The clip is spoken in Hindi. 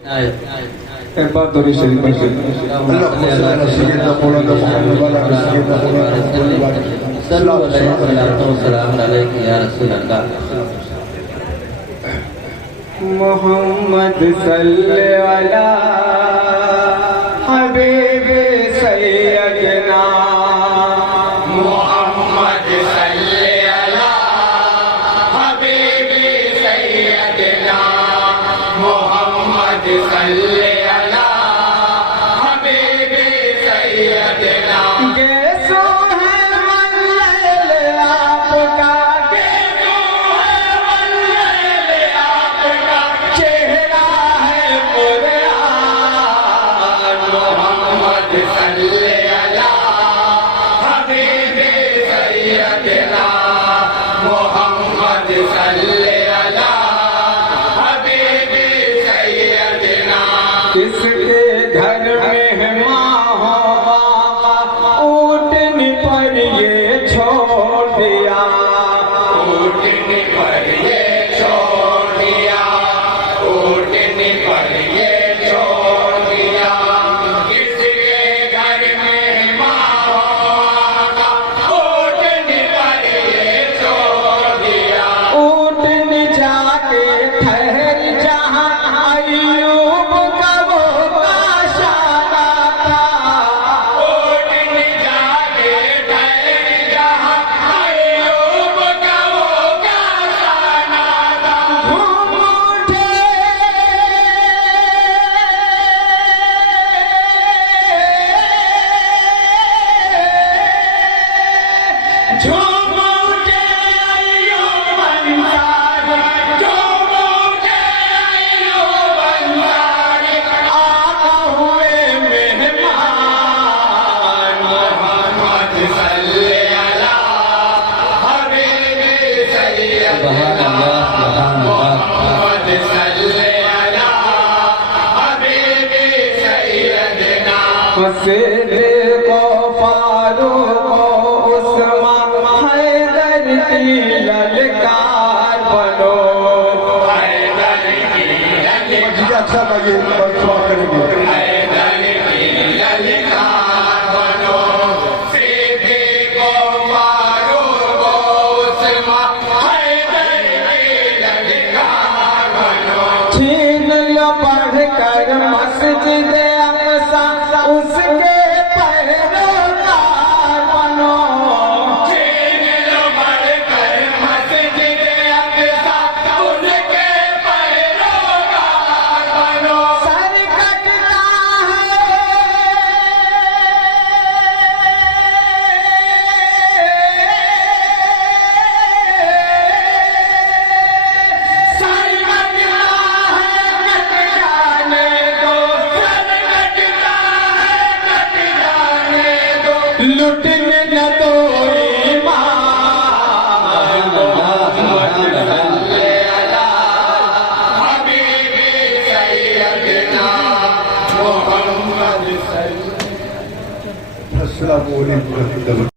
एक बार तो शरीफ में मोहम्मद सल्ले अला हबीब सैयदना मोहम्मद सल्ले अला हबीब सैयदना मोहम्मद सल्ले अला हबीब सैयदना गेसो है मल्लैल आपका गेसो है मल्लैल आपका चेहरा है कुरान मोहम्मद सल्ले अला हबीब सैयदना मोहम्मद सल्ले अला हबीब सैयदना किसके घर मेहमान हो आका ऊँटनी पर ये छोड़ दिया ऊँटनी पर ये छोड़ दिया ऊँटनी पर ये छोड़ दिया किसके घर में माँ ऊँटनी पर ये छोड़ दिया ऊँटनी जाके ठहर जहाँ अय्यूब का वो काशाना था ऊँटनी जाके ठहर जहाँ अय्यूब का वो काशाना था घूम उठे झूम उठे अय्यूब अंसारी झूम उठे अय्यूब अंसारी आका हुए मेहमान मोहम्मद सल्ले अला हबीब सैयदना मोहम्मद सल्ले अला हबीब सैयदना सिद्दीक़ को फारूक को उस्मान हैदर की ललकार बनो हैदर की ललकार अच्छा लगे करेंगे हैदर की ललकार बनो सिद्दीक़ को फारूक को उस्मान हैदर की ललकार बनो छीन लो बढ़कर मस्जिद अक़सा उसके पैरोकार बनो छीन लो बढ़कर मस्जिद अक़सा उसके पैरोकार बनो सर कटना है सर कटना है कट जाने दो सर कटना है कट जाने दो लुटने न दो ईमान सल्ले अला हबीब सैयदना मोहम्मद अस्सलामु अलैकुम।